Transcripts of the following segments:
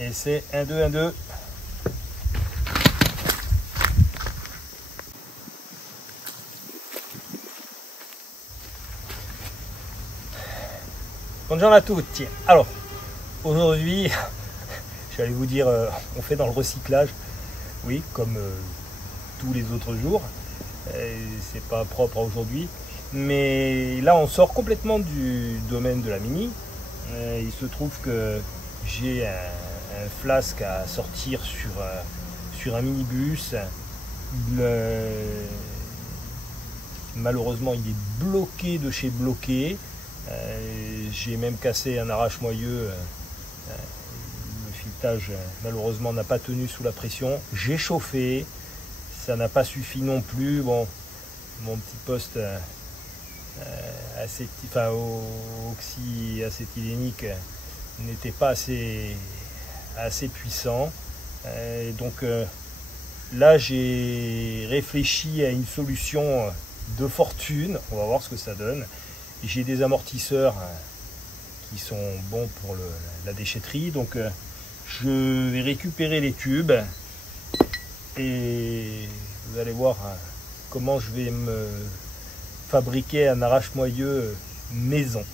Et c'est 1, 2, 1, 2. Bonjour à tous. Alors, aujourd'hui, j'allais vous dire, on fait dans le recyclage, oui, comme tous les autres jours. C'est pas propre à aujourd'hui, mais là on sort complètement du domaine de la Mini. Il se trouve que j'ai un flasque à sortir sur un minibus. Malheureusement, il est bloqué de chez bloqué. J'ai même cassé un arrache-moyeu. Le filetage, malheureusement, n'a pas tenu sous la pression. J'ai chauffé, ça n'a pas suffi non plus. Bon, mon petit poste oxyacétylénique n'était pas assez puissant. Donc là, j'ai réfléchi à une solution de fortune. On va voir ce que ça donne. J'ai des amortisseurs qui sont bons pour la déchetterie. Donc je vais récupérer les tubes et vous allez voir comment je vais me fabriquer un arrache-moyeu maison.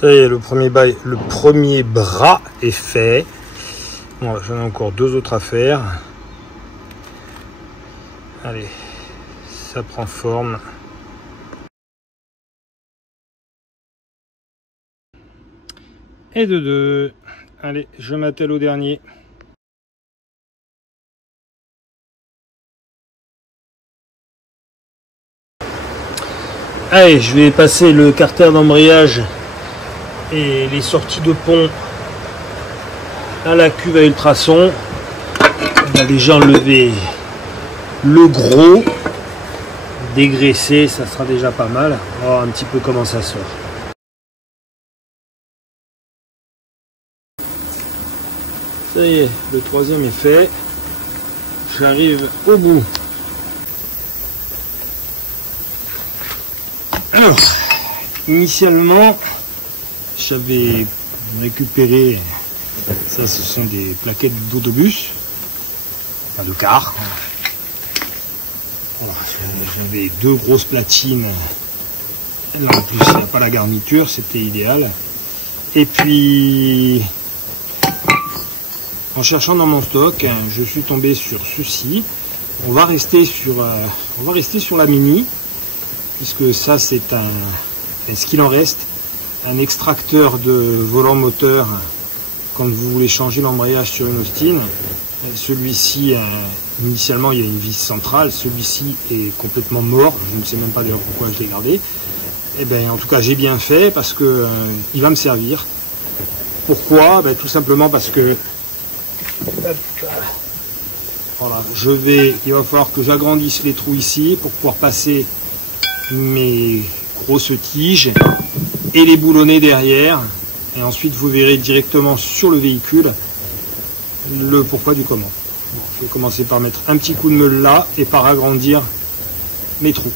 Ça y est, le premier bras est fait. Bon, j'en ai encore 2 autres à faire. Allez, ça prend forme. Et de 2. Allez, je m'attelle au dernier. Allez, je vais passer le carter d'embrayage et les sorties de pont à la cuve à ultrasons. On va déjà enlever le gros, dégraisser, ça sera déjà pas mal. On va voir un petit peu comment ça sort. Ça y est, le troisième est fait. J'arrive au bout. Alors, initialement, j'avais récupéré, ça ce sont des plaquettes d'autobus, enfin de car. Voilà, j'avais 2 grosses platines. Là en plus il n'y a pas la garniture, c'était idéal. Et puis, en cherchant dans mon stock, je suis tombé sur ceci. On va rester sur la Mini, puisque ça c'est ce qu'il en reste, un extracteur de volant moteur quand vous voulez changer l'embrayage sur une Austin. Celui-ci, initialement il y a une vis centrale, celui-ci est complètement mort, je ne sais même pas d'ailleurs pourquoi je l'ai gardé. Et bien en tout cas j'ai bien fait parce que il va me servir. Pourquoi? Tout simplement parce que voilà, il va falloir que j'agrandisse les trous ici pour pouvoir passer mes grosses tiges et les boulonner derrière. Et ensuite vous verrez directement sur le véhicule le pourquoi du comment. Bon, je vais commencer par mettre un petit coup de meule là et par agrandir mes trous.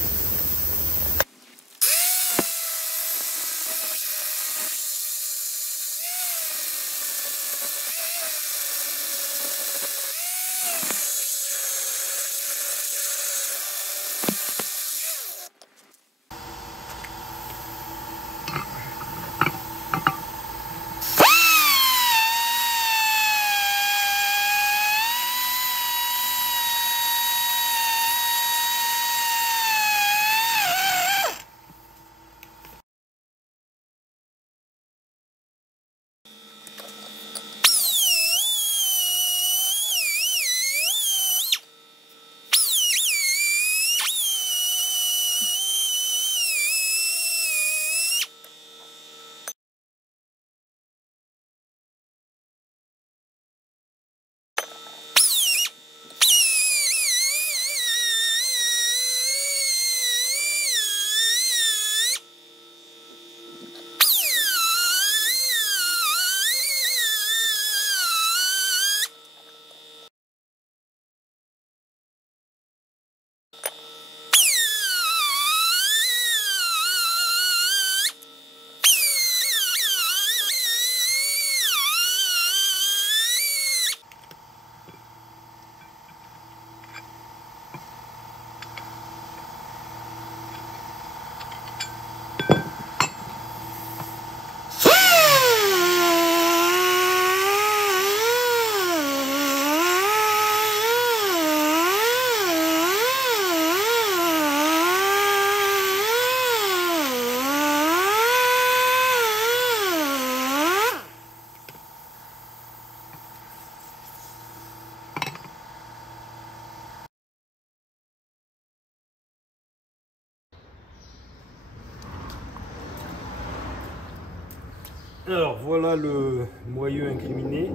Alors voilà le moyeu incriminé.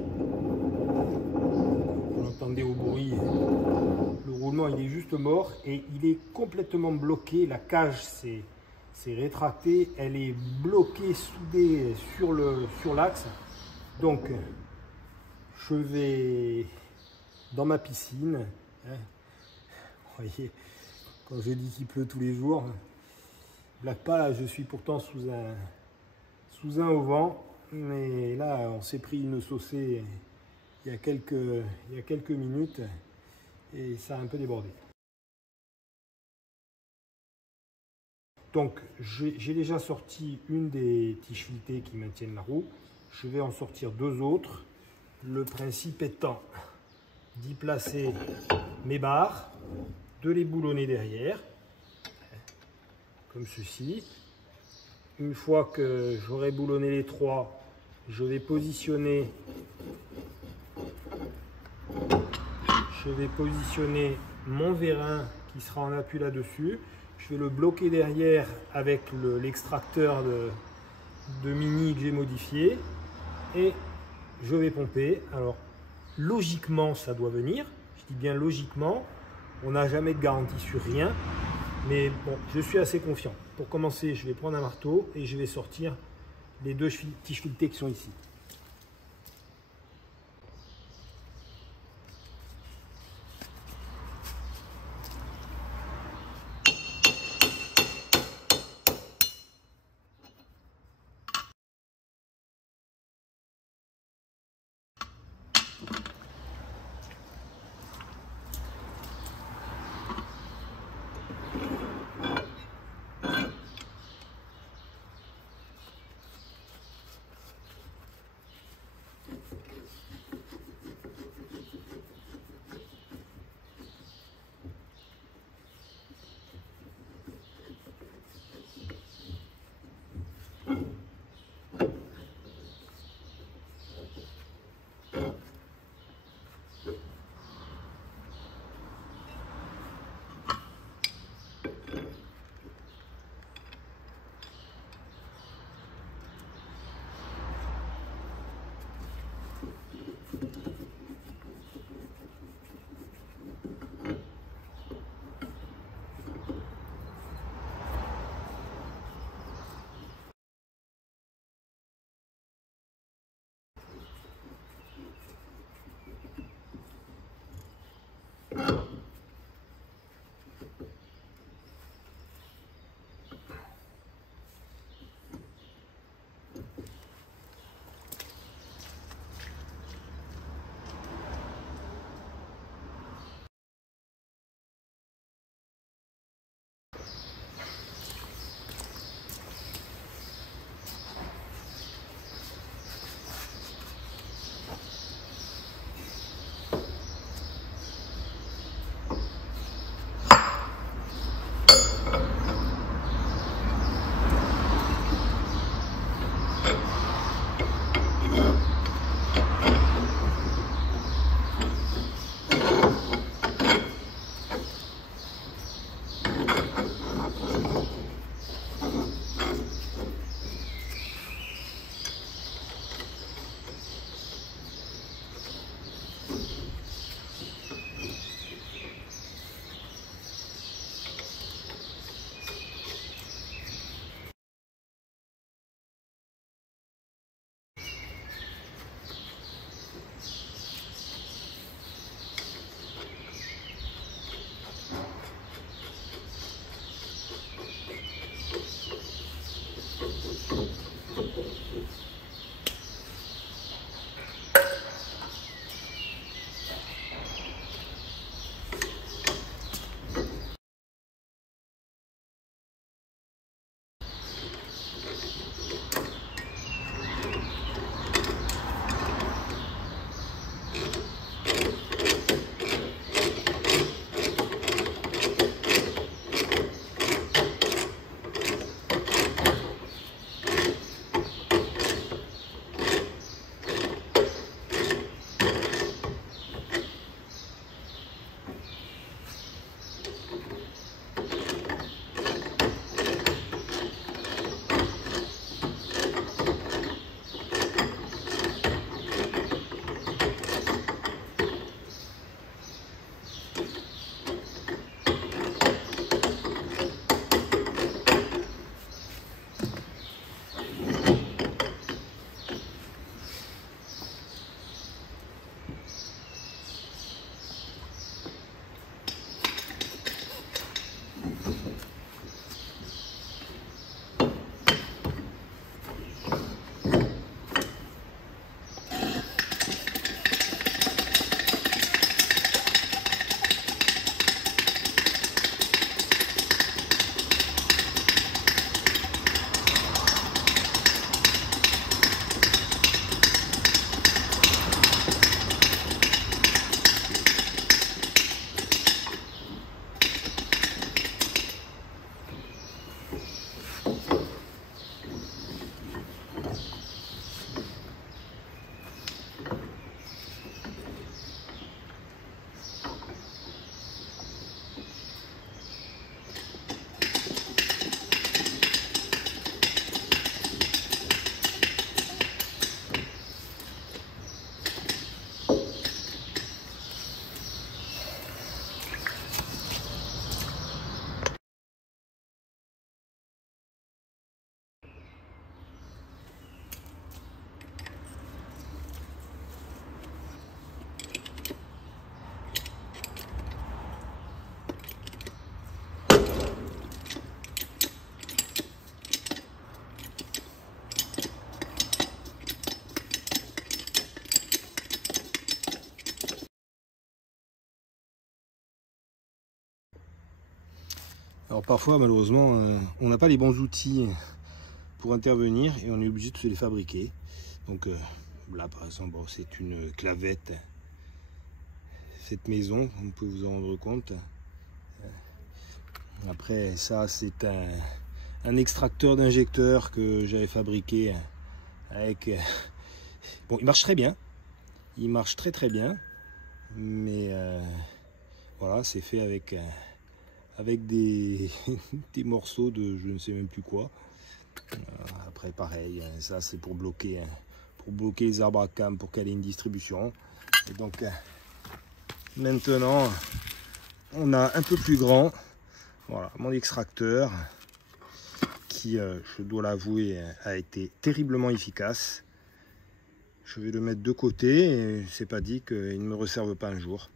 Vous entendez au bruit, le roulement il est juste mort et il est complètement bloqué. La cage s'est rétractée, elle est bloquée, soudée sur l'axe. Donc je vais dans ma piscine. Vous voyez, quand je dis qu'il pleut tous les jours, blague pas, là je suis pourtant sous un auvent, mais là on s'est pris une saucée il y a quelques minutes et ça a un peu débordé. Donc j'ai déjà sorti une des tiges filetées qui maintiennent la roue. Je vais en sortir deux autres. Le principe étant d'y placer mes barres, de les boulonner derrière, comme ceci. Une fois que j'aurai boulonné les trois, je vais positionner mon vérin qui sera en appui là-dessus. Je vais le bloquer derrière avec l'extracteur de Mini que j'ai modifié et je vais pomper. Alors logiquement ça doit venir, je dis bien logiquement, on n'a jamais de garantie sur rien, mais bon, je suis assez confiant. Pour commencer, je vais prendre un marteau et je vais sortir les deux tiges filetées qui sont ici. Alors parfois, malheureusement, on n'a pas les bons outils pour intervenir et on est obligé de se les fabriquer. Donc là, par exemple, bon, c'est une clavette, cette maison, vous pouvez vous en rendre compte. Après, ça, c'est un extracteur d'injecteur que j'avais fabriqué avec... Bon, il marche très bien. Il marche très très bien. Mais voilà, c'est fait avec des, des morceaux de je ne sais même plus quoi. Après, pareil, ça c'est pour bloquer les arbres à cam, pour caler une distribution. Et donc, maintenant, on a un peu plus grand. Voilà, mon extracteur qui, je dois l'avouer, a été terriblement efficace. Je vais le mettre de côté et c'est pas dit qu'il ne me resserve pas un jour.